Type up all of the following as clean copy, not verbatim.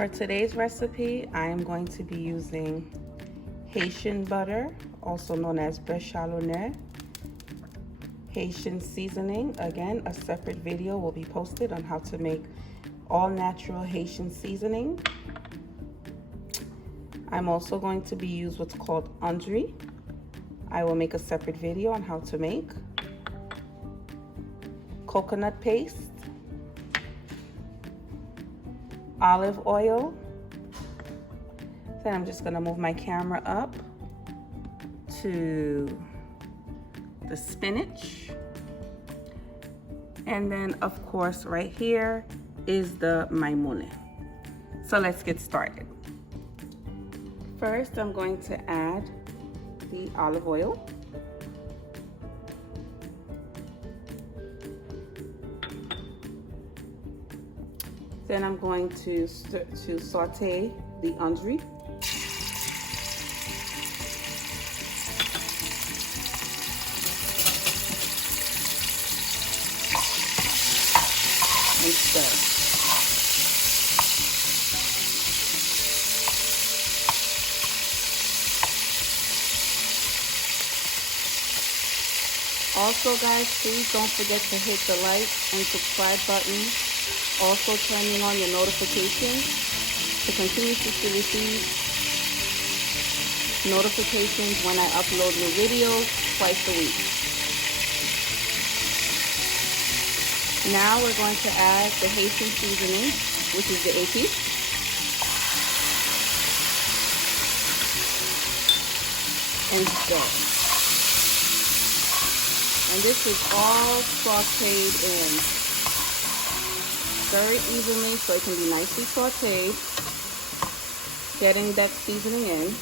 For today's recipe, I am going to be using Haitian butter, also known as béchamel, Haitian seasoning. Again, a separate video will be posted on how to make all natural Haitian seasoning. I'm also going to be using what's called ondri. I will make a separate video on how to make. Coconut paste, olive oil. Then I'm just gonna move my camera up to the spinach. And then of course right here is the Mayi Moulin. So let's get started. First, I'm going to add the olive oil. Then I'm going to saute the ondri. And stir. Also guys, please don't forget to hit the like and subscribe button. Also turning on your notifications to continue to receive notifications when I upload new videos twice a week. Now we're going to add the Haitian seasoning, which is the épice. And stir. And this is all sauteed in. Stir it evenly so it can be nicely sauteed. Getting that seasoning in.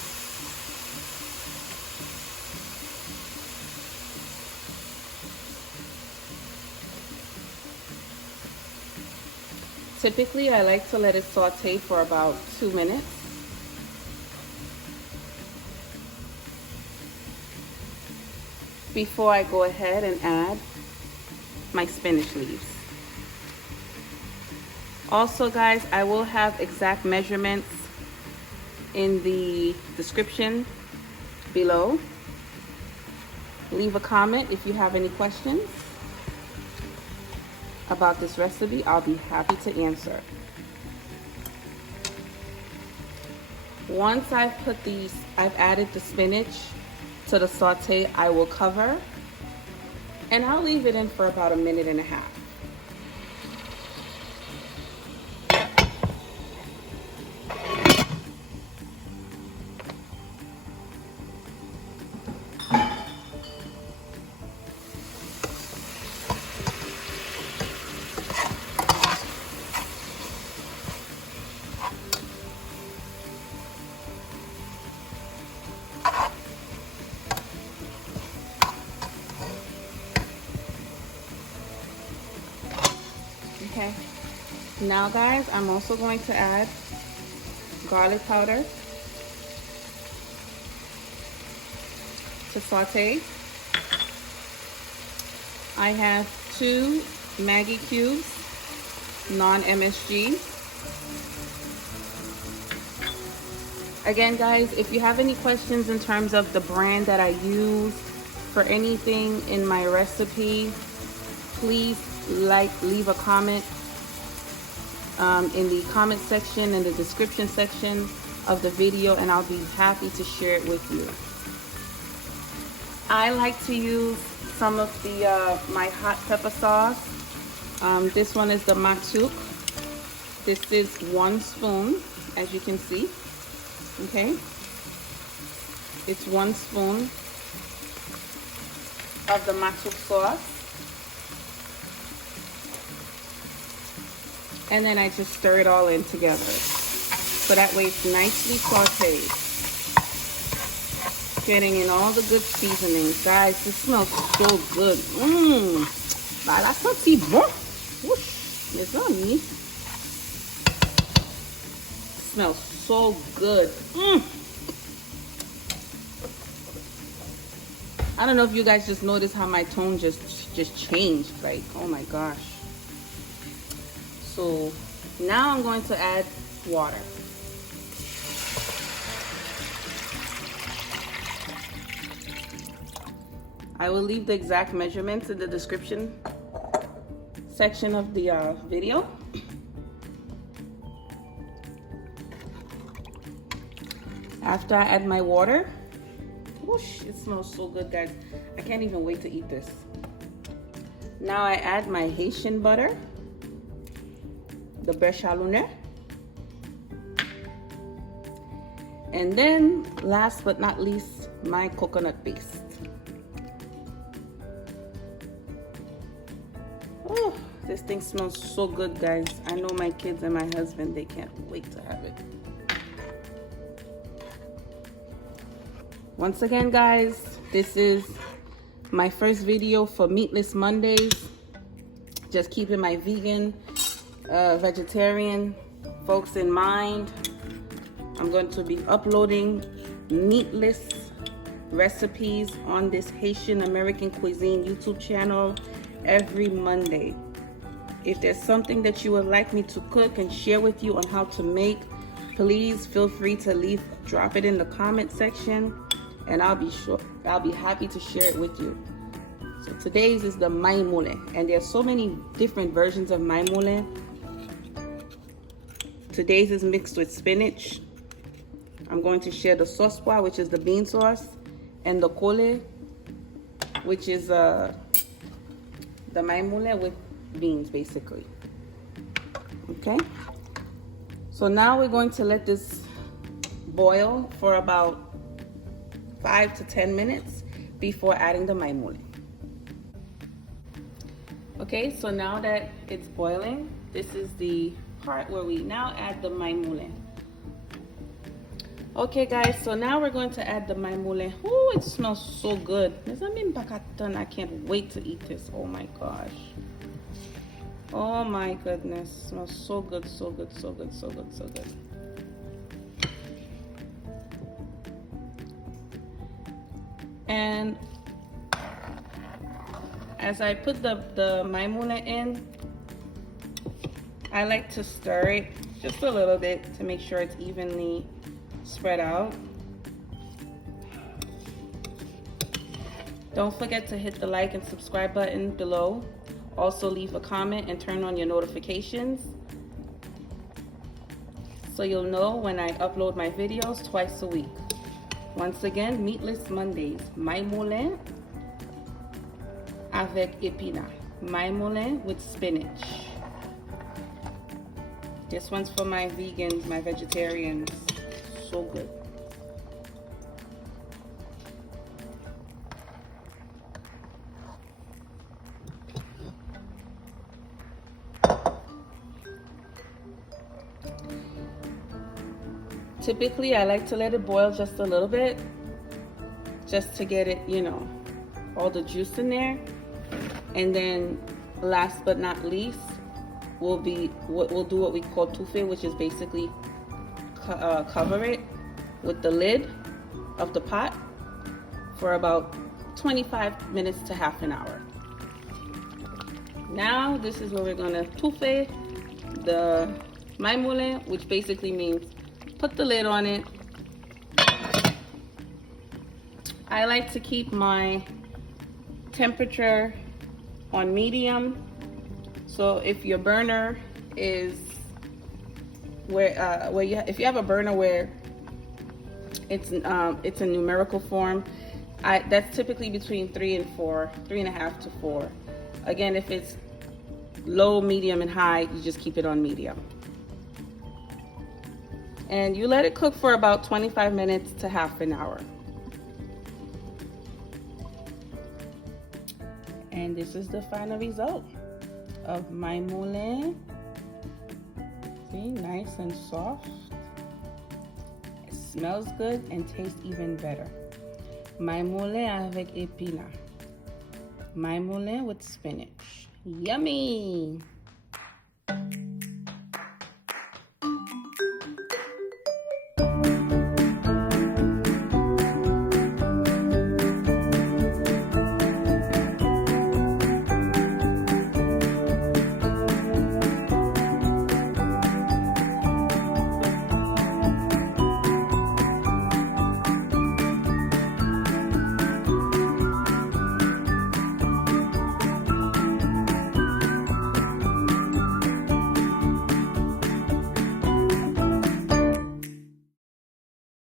Typically, I like to let it saute for about 2 minutes. Before I go ahead and add my spinach leaves. Also guys, I will have exact measurements in the description below. Leave a comment if you have any questions about this recipe. I'll be happy to answer. Once I've added the spinach to the saute, I will cover and I'll leave it in for about 1.5 minutes. Okay, now guys, I'm also going to add garlic powder to saute. I have 2 Maggi cubes, non-MSG. Again guys, if you have any questions in terms of the brand that I use for anything in my recipe, please leave a comment in the comment section, in the description section of the video, and I'll be happy to share it with you. I like to use some of the my hot pepper sauce. This one is the matuk. This is 1 spoon, as you can see. Okay, it's 1 spoon of the matuk sauce. And then I just stir it all in together. So that way it's nicely sauteed. Getting in all the good seasonings. Guys, this smells so good. Mmm. Voilà, ça c'est bon. Whoosh. Les amis. Smells so good. Mmm. I don't know if you guys just noticed how my tone just changed. Like, oh my gosh. So now I'm going to add water. I will leave the exact measurements in the description section of the video. After I add my water, whoosh, it smells so good, guys. I can't even wait to eat this. Now I add my Haitian butter, the bechamel, and then last but not least, my coconut paste. Oh, this thing smells so good, guys. I know my kids and my husband, they can't wait to have it. Once again, guys, this is my first video for Meatless Mondays. Just keeping my vegan, vegetarian folks in mind. I'm going to be uploading meatless recipes on this Haitian American Cuisine YouTube channel every Monday. If there's something that you would like me to cook and share with you on how to make, please feel free to drop it in the comment section, and I'll be happy to share it with you. So today's is the Mayi Moulin, and there's so many different versions of Mayi Moulin. Today's is mixed with spinach. I'm going to share the sauce pois, which is the bean sauce, and the kole, which is the Mayi Moulin with beans, basically. Okay. So now we're going to let this boil for about 5 to 10 minutes before adding the Mayi Moulin. Okay, so now that it's boiling, this is the part where we now add the Mayi Moulin. Okay, guys, so now we're going to add the Mayi Moulin. Oh, it smells so good. I can't wait to eat this. Oh my gosh. Oh my goodness. It smells so good, so good, so good, so good, so good. And as I put the Mayi Moulin in, I like to stir it just a little bit to make sure it's evenly spread out. Don't forget to hit the like and subscribe button below. Also leave a comment and turn on your notifications so you'll know when I upload my videos twice a week. Once again, Meatless Mondays, Mayi Moulin avec épinards, Mayi Moulin with spinach. This one's for my vegans, my vegetarians. So good. Typically, I like to let it boil just a little bit, just to get it, you know, all the juice in there. And then last but not least, we'll do what we call touffé, which is basically cover it with the lid of the pot for about 25 minutes to half an hour. Now this is where we're gonna touffé the Mayi Moulin, which basically means put the lid on it. I like to keep my temperature on medium. So if your burner is if you have a burner where it's a numerical form, that's typically between 3 and 4, 3.5 to 4. Again, if it's low, medium, and high, you just keep it on medium. And you let it cook for about 25 minutes to half an hour. And this is the final result of Mayi Moulin. See, nice and soft. It smells good and tastes even better. Mayi Moulin avec épinards. Mayi Moulin with spinach. Yummy!